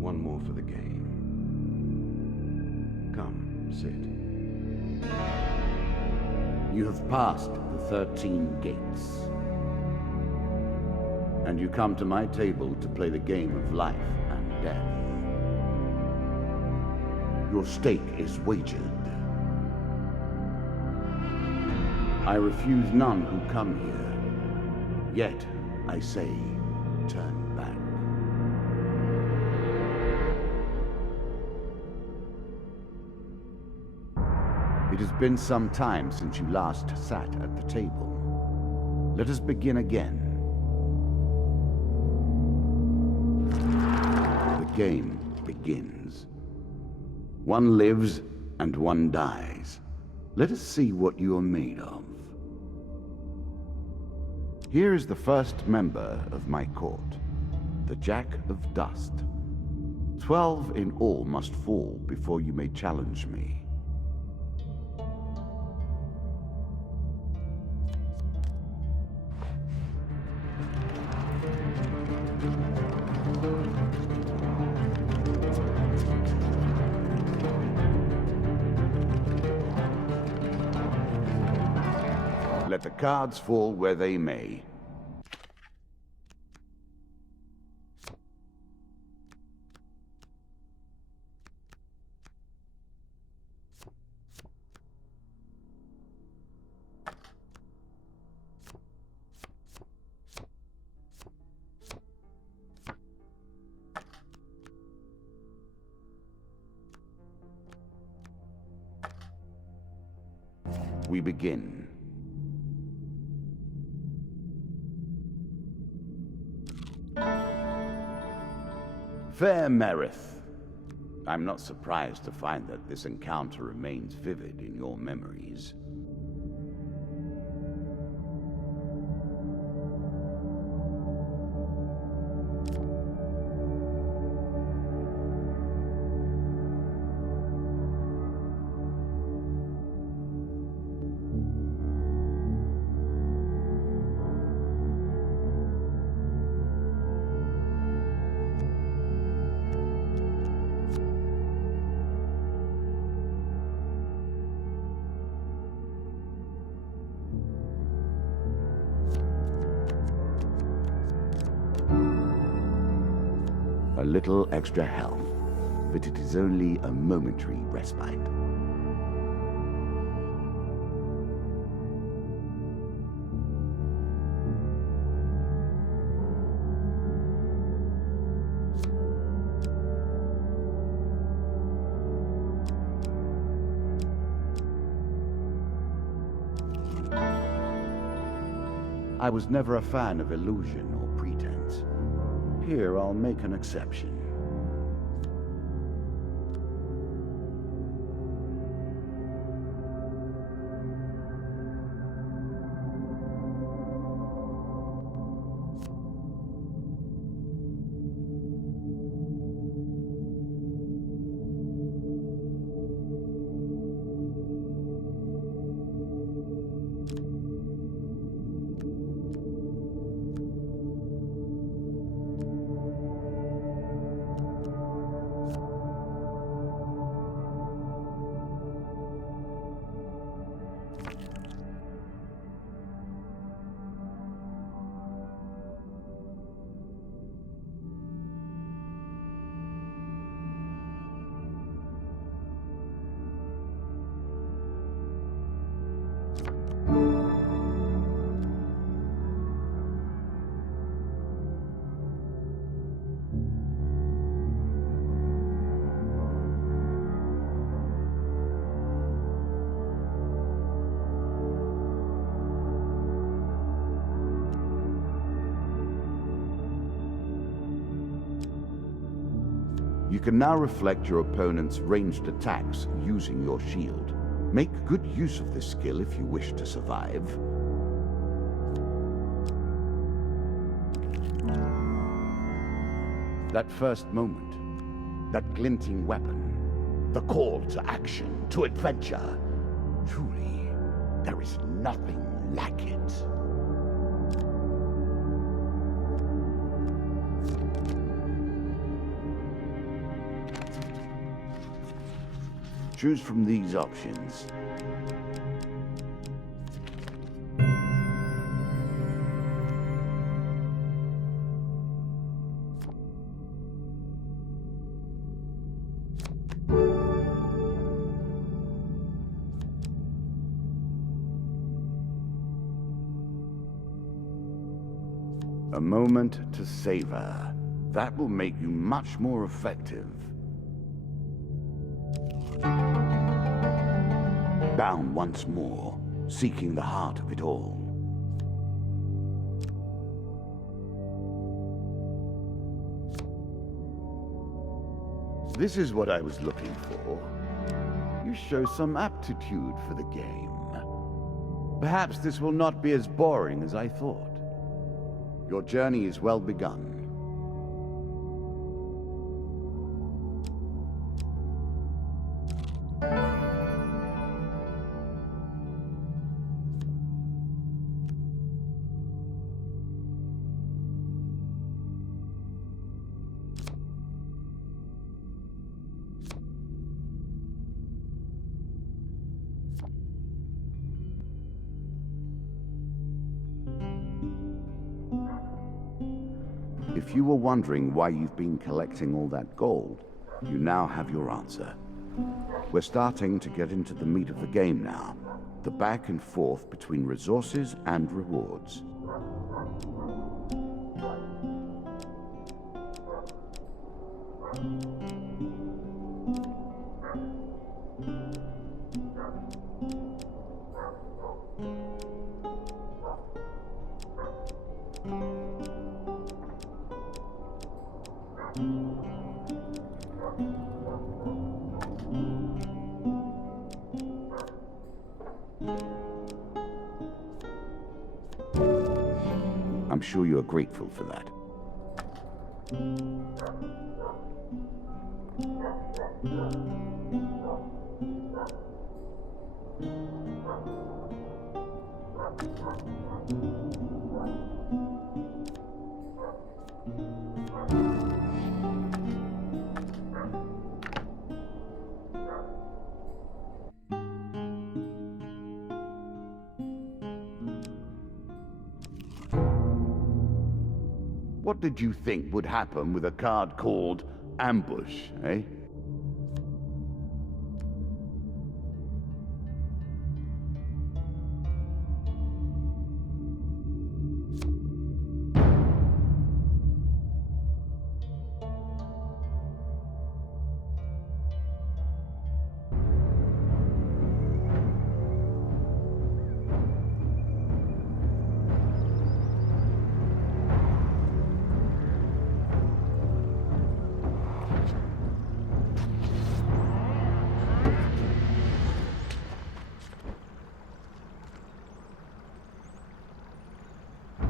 One more for the game. Come, sit. You have passed the 13 gates. And you come to my table to play the game of life and death. Your stake is wagered. I refuse none who come here. Yet, I say, turn back. It has been some time since you last sat at the table. Let us begin again. The game begins. One lives and one dies. Let us see what you are made of. Here is the first member of my court, the Jack of Dust. 12 in all must fall before you may challenge me. Let the cards fall where they may. We begin. Fair Marith, I'm not surprised to find that this encounter remains vivid in your memories. A little extra health, but it is only a momentary respite. I was never a fan of illusion or pretense. Here, I'll make an exception. You can now reflect your opponent's ranged attacks using your shield. Make good use of this skill if you wish to survive. That first moment, that glinting weapon, the call to action, to adventure. Truly, there is nothing like it. Choose from these options. A moment to savor. That will make you much more effective. Bound once more, seeking the heart of it all. This is what I was looking for. You show some aptitude for the game. Perhaps this will not be as boring as I thought. Your journey is well begun. If you were wondering why you've been collecting all that gold, you now have your answer. We're starting to get into the meat of the game now, the back and forth between resources and rewards. I'm sure you are grateful for that. What did you think would happen with a card called Ambush, eh?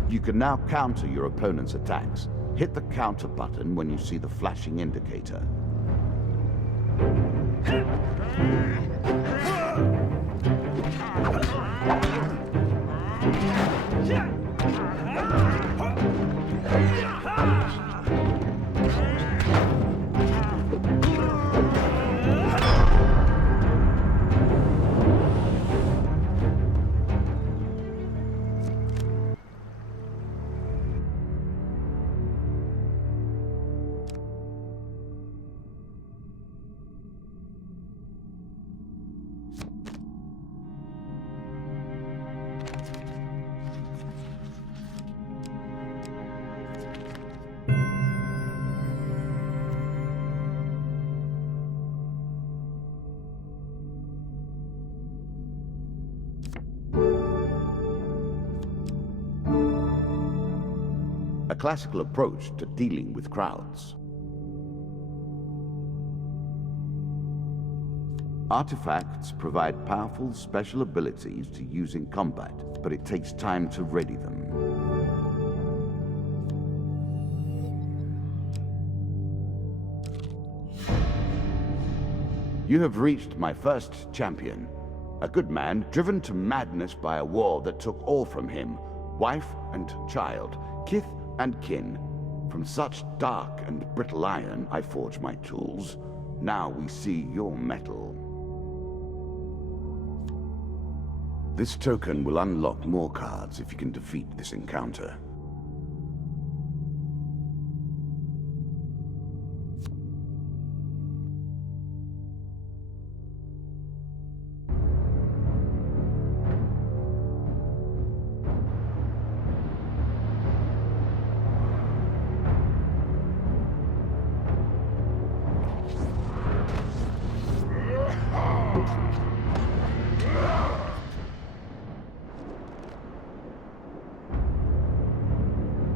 You can now counter your opponent's attacks. Hit the counter button when you see the flashing indicator. A classical approach to dealing with crowds. Artifacts provide powerful special abilities to use in combat, but it takes time to ready them. You have reached my first champion, a good man driven to madness by a war that took all from him, wife and child, kith and kin. From such dark and brittle iron I forge my tools. Now we see your metal. This token will unlock more cards if you can defeat this encounter.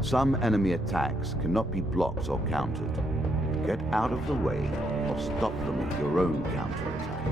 Some enemy attacks cannot be blocked or countered. Get out of the way or stop them with your own counterattack.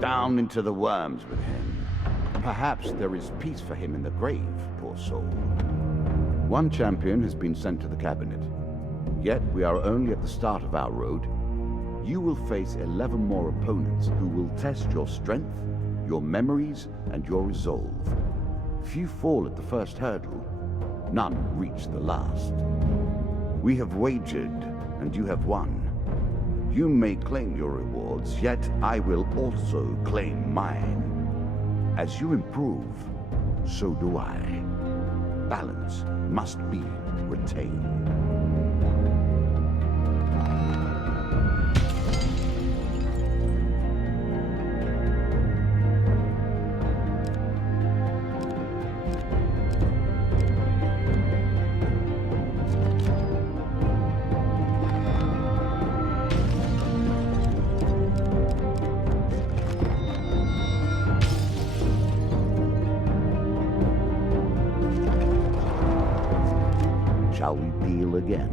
Down into the worms with him. Perhaps there is peace for him in the grave, poor soul. One champion has been sent to the cabinet. Yet we are only at the start of our road. You will face 11 more opponents who will test your strength, your memories, and your resolve. Few fall at the first hurdle. None reach the last. We have wagered, and you have won. You may claim your rewards, yet I will also claim mine. As you improve, so do I. Balance must be retained. Shall we deal again?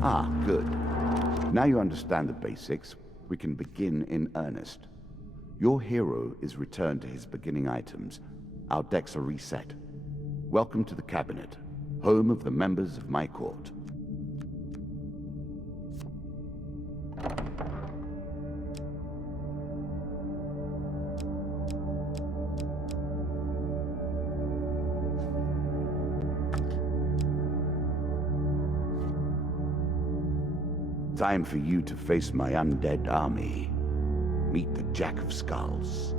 Ah, good. Now you understand the basics, we can begin in earnest. Your hero is returned to his beginning items. Our decks are reset. Welcome to the cabinet, home of the members of my court. Time for you to face my undead army. Meet the Jack of Skulls.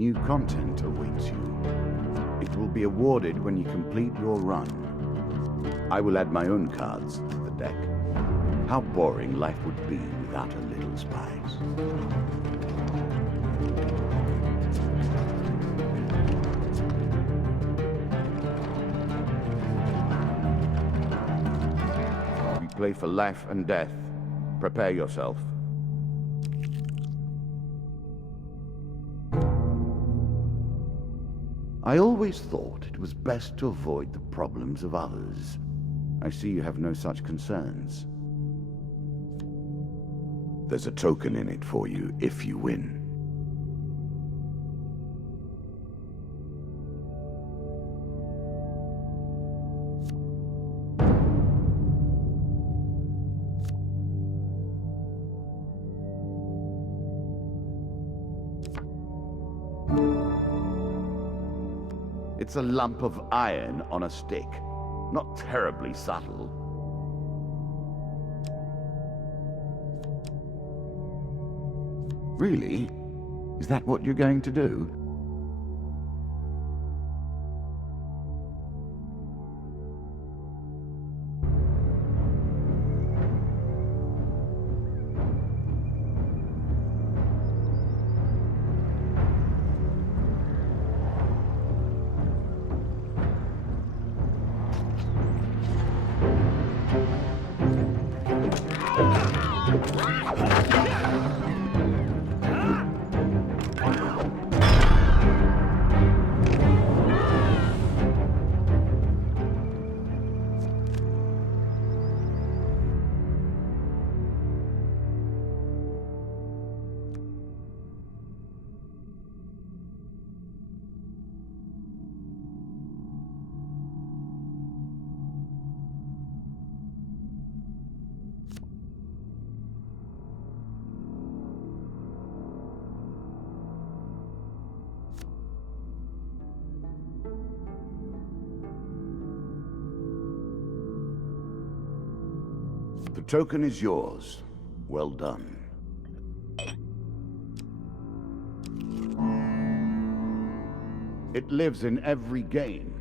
New content awaits you. It will be awarded when you complete your run. I will add my own cards to the deck. How boring life would be without a little spice. We play for life and death. Prepare yourself. I always thought it was best to avoid the problems of others. I see you have no such concerns. There's a token in it for you if you win. It's a lump of iron on a stick. Not terribly subtle. Really? Is that what you're going to do? The token is yours. Well done. It lives in every game.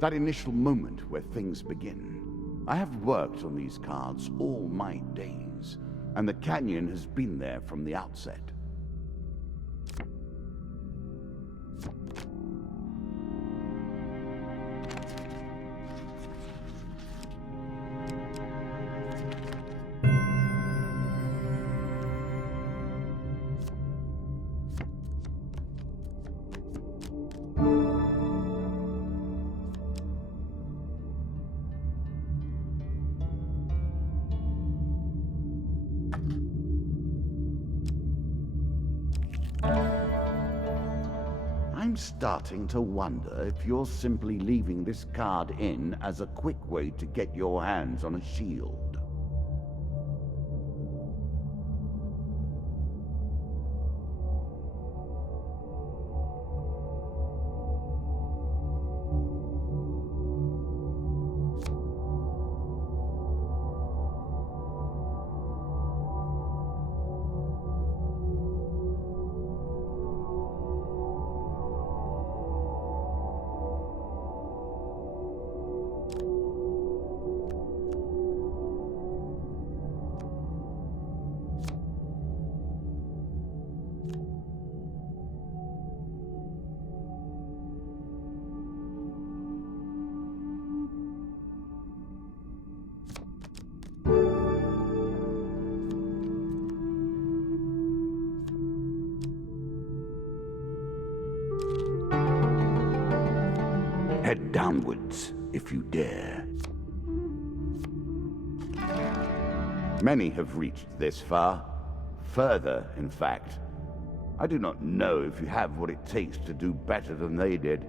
That initial moment where things begin. I have worked on these cards all my days, and the canyon has been there from the outset. I'm starting to wonder if you're simply leaving this card in as a quick way to get your hands on a shield. Head downwards, if you dare. Many have reached this far. Further, in fact. I do not know if you have what it takes to do better than they did.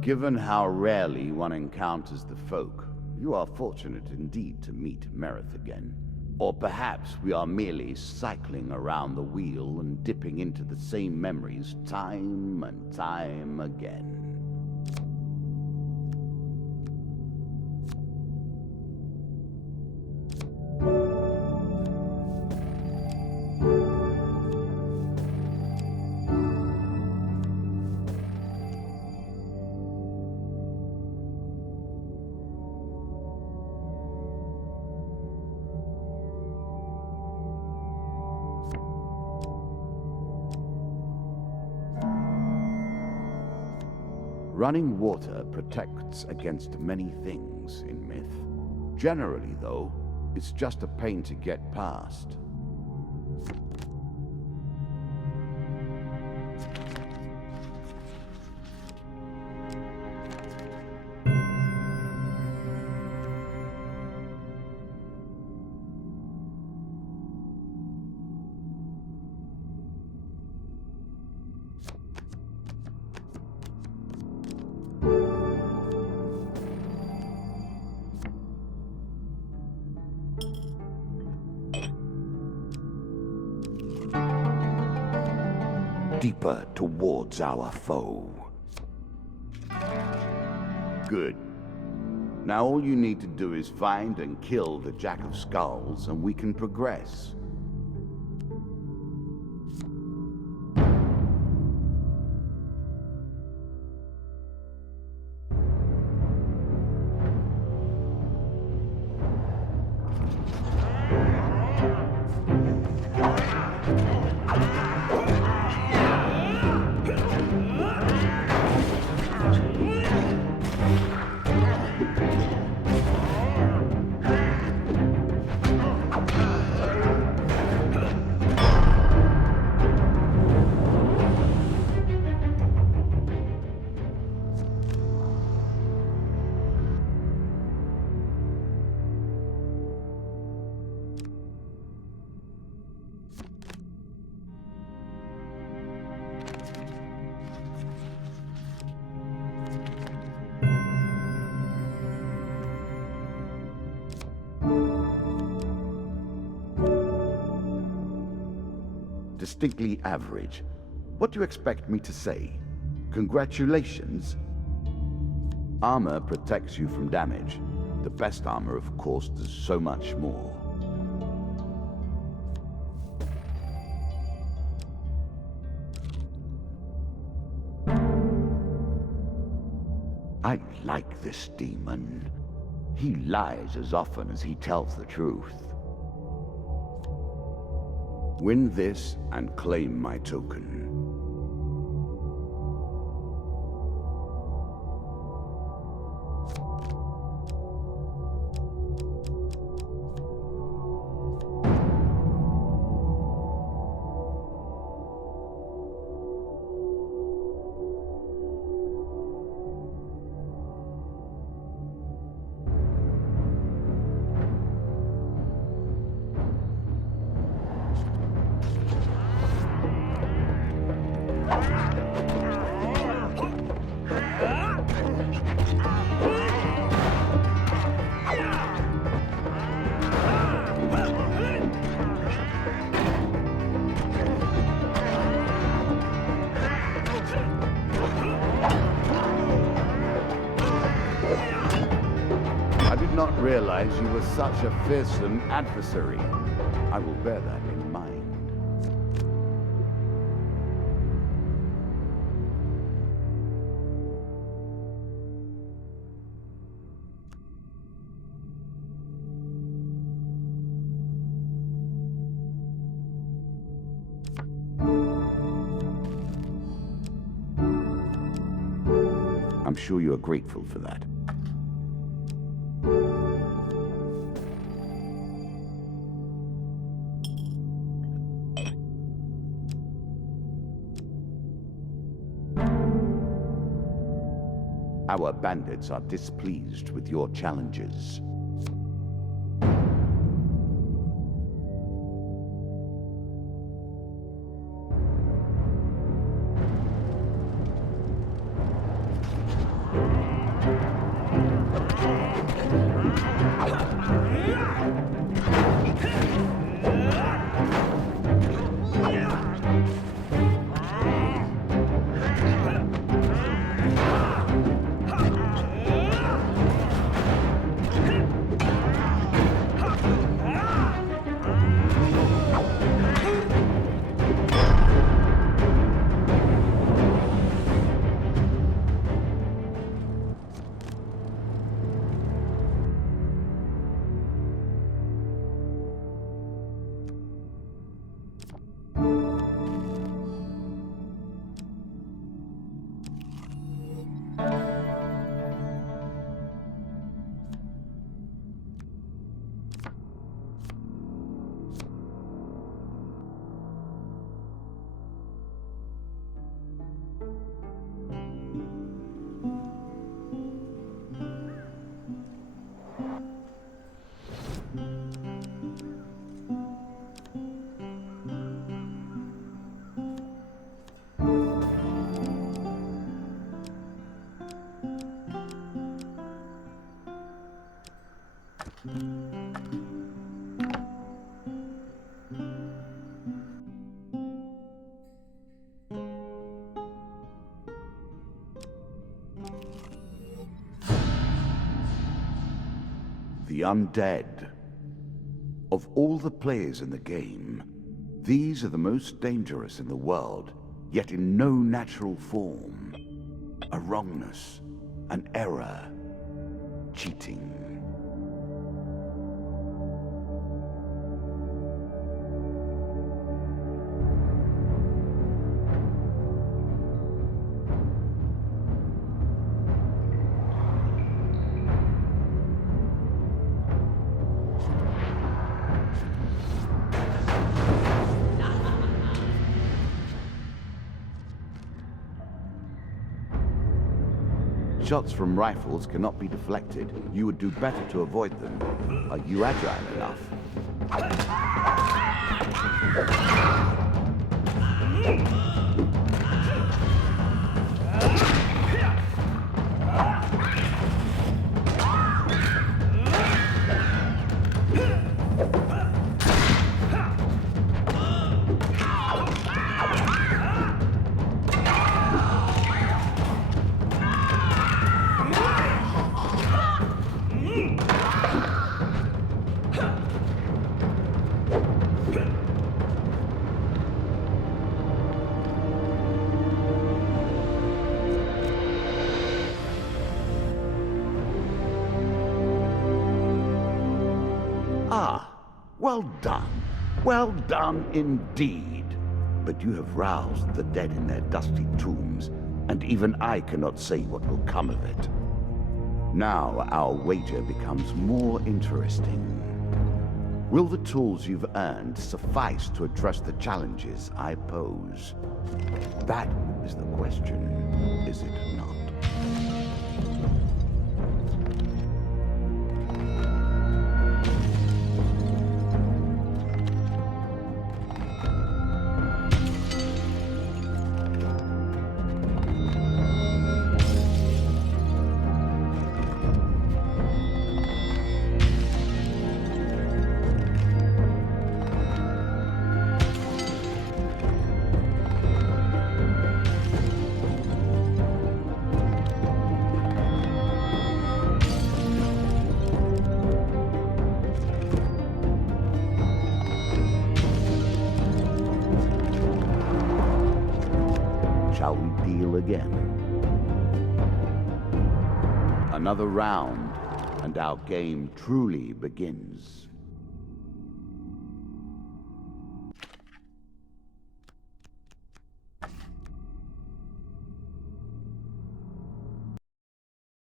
Given how rarely one encounters the folk, you are fortunate indeed to meet Merith again. Or perhaps we are merely cycling around the wheel and dipping into the same memories time and time again. Running water protects against many things in myth. Generally, though, it's just a pain to get past. Deeper towards our foe. Good. Now all you need to do is find and kill the Jack of Skulls, and we can progress. Distinctly average. What do you expect me to say? Congratulations? Armor protects you from damage. The best armor, of course, does so much more. I like this demon. He lies as often as he tells the truth. Win this and claim my token. Not realize you were such a fearsome adversary. I will bear that in mind. I'm sure you are grateful for that. Our bandits are displeased with your challenges. The undead. Of all the players in the game, these are the most dangerous in the world, yet in no natural form. A wrongness, an error, cheating. Shots from rifles cannot be deflected. You would do better to avoid them. Are you agile enough? Well done. Well done indeed. But you have roused the dead in their dusty tombs, and even I cannot say what will come of it. Now our wager becomes more interesting. Will the tools you've earned suffice to address the challenges I pose? That is the question, is it not? Shall we deal again? Another round, and our game truly begins.